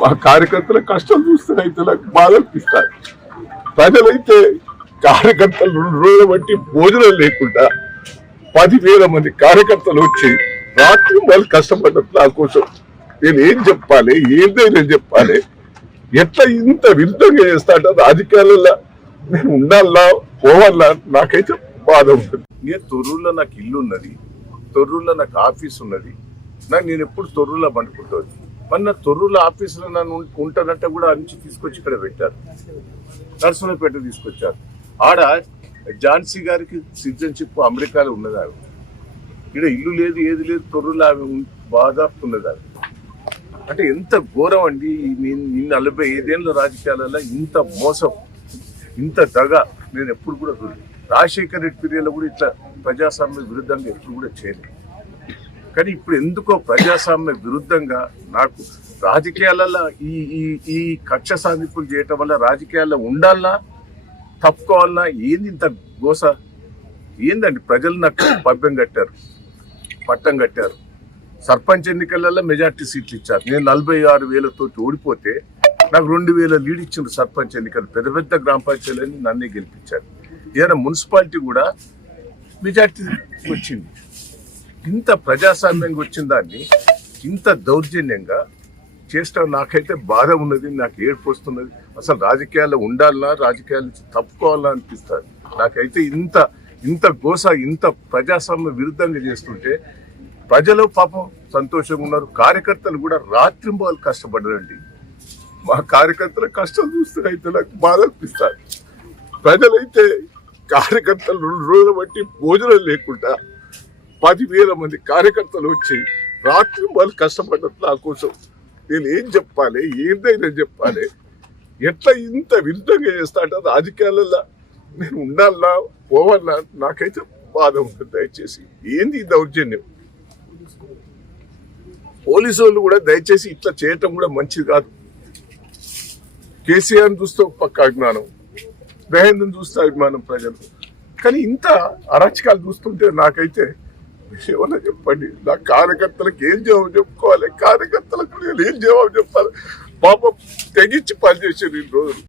మా కార్యకర్తల కష్టం చూస్తే రైతులకు బాధ అనిపిస్తారు. ప్రజలైతే కార్యకర్తలు 2 రోజుల బట్టి భోజనం లేకుండా 10,000 మంది కార్యకర్తలు వచ్చి రాత్రి వాళ్ళు కష్టపడ్డారు నా కోసం. నేను ఏం చెప్పాలి, ఏదైనా చెప్పాలి, ఎట్లా ఇంత విరుద్ధంగా చేస్తాడ రాజకీయాలలో నేను ఉండాలా పోవాలా నాకైతే బాధ ఉంటుంది. నేను తొర్రూరులో నాకు ఇల్లు ఉన్నది, తొర్రూరులో నాకు ఆఫీస్ ఉన్నది. నేను ఎప్పుడు తొర్రూరులో పండుకుంటుంది. మొన్న తొర్రూరులో ఆఫీసులో నన్ను ఉంటానంటే కూడా నుంచి తీసుకొచ్చి ఇక్కడ పెట్టారు, నర్సరావుపేట తీసుకొచ్చారు. ఆడ ఝాన్సీ గారికి సిటిజన్షిప్ అమెరికాలో ఉన్నది. ఆమె ఇక్కడ ఇల్లు లేదు, ఏది లేదు, తొర్రూరులో ఆమె బాధాపుతున్నది. ఆమె అంటే ఎంత ఘోరం అండి. 45 ఏళ్ళ రాజకీయాలలో ఇంత మోసం, ఇంత దగ నేను ఎప్పుడు కూడా రాజశేఖర్ రెడ్డి పీరియడ్లో కూడా ఇట్లా ప్రజాస్వామ్య విరుద్ధంగా ఎప్పుడు కూడా చేయలేదు. కానీ ఇప్పుడు ఎందుకో ప్రజాస్వామ్య విరుద్ధంగా నాకు రాజకీయాలలో ఈ కక్ష సాధింపులు చేయటం వల్ల రాజకీయాల్లో ఉండాలన్నా తప్పుకోవాలన్నా ఏంది ఇంత గోస ఏందండి. ప్రజలు నాకు పట్టం కట్టారు. సర్పంచ్ ఎన్నికలలో మెజార్టీ సీట్లు ఇచ్చారు. నేను 46,000 ఓడిపోతే నాకు 2,000 లీడ్ ఇచ్చిండ్రు సర్పంచ్ ఎన్నికలు. పెద్ద పెద్ద గ్రామ పంచాయతీలని నన్నే గెలిపించారు. ఏదైనా మున్సిపాలిటీ కూడా మెజార్టీ వచ్చింది. ఇంత ప్రజాస్వామ్యంగా వచ్చిన దాన్ని ఇంత దౌర్జన్యంగా చేస్తాం నాకైతే బాధ ఉన్నది, నాకు ఏడుపు వస్తున్నది. అసలు రాజకీయాల్లో ఉండాలన్నా రాజకీయాల నుంచి తప్పుకోవాలన్నా అనిపిస్తుంది నాకైతే. ఇంత గోస, ఇంత ప్రజాస్వామ్య విరుద్ధంగా చేస్తుంటే ప్రజలు పాపం సంతోషంగా ఉన్నారు. కార్యకర్తలు కూడా రాత్రింబవళ్ళు కష్టపడ్డారండి. మా కార్యకర్తల కష్టం చూస్తే రైతులకు బాధ అనిపిస్తారు. ప్రజలైతే కార్యకర్తలు 2 రోజుల బట్టి భోజనం లేకుండా 10,000 మంది కార్యకర్తలు వచ్చి రాత్రి వాళ్ళు కష్టపడ్డారు నా కోసం. నేను ఏం చెప్పాలి, ఏదైనా చెప్పాలి, ఎట్లా ఇంత విరుద్ధంగా చేస్తాడ రాజకీయాలలో నేను ఉండాలా పోవాలా నాకైతే బాధ ఉంటుంది. దయచేసి ఏంది ఈ దౌర్జన్యం. పోలీసు వాళ్ళు కూడా దయచేసి ఇట్లా చేయటం కూడా మంచిది కాదు. కేసీఆర్ని చూస్తే పక్క అభిమానం, మహేంద్రని చూస్తే అభిమానం ప్రజలు. కానీ ఇంత అరాచకాలు చూస్తుంటే నాకైతే ఏమన్నా చెప్పండి. నా కార్యకర్తలకు ఏం జవాబు చెప్పుకోవాలి, కార్యకర్తలకు నేను ఏం జవాబు చెప్పాలి. పాపం తెగించి పనిచేసారు 2 రోజులు.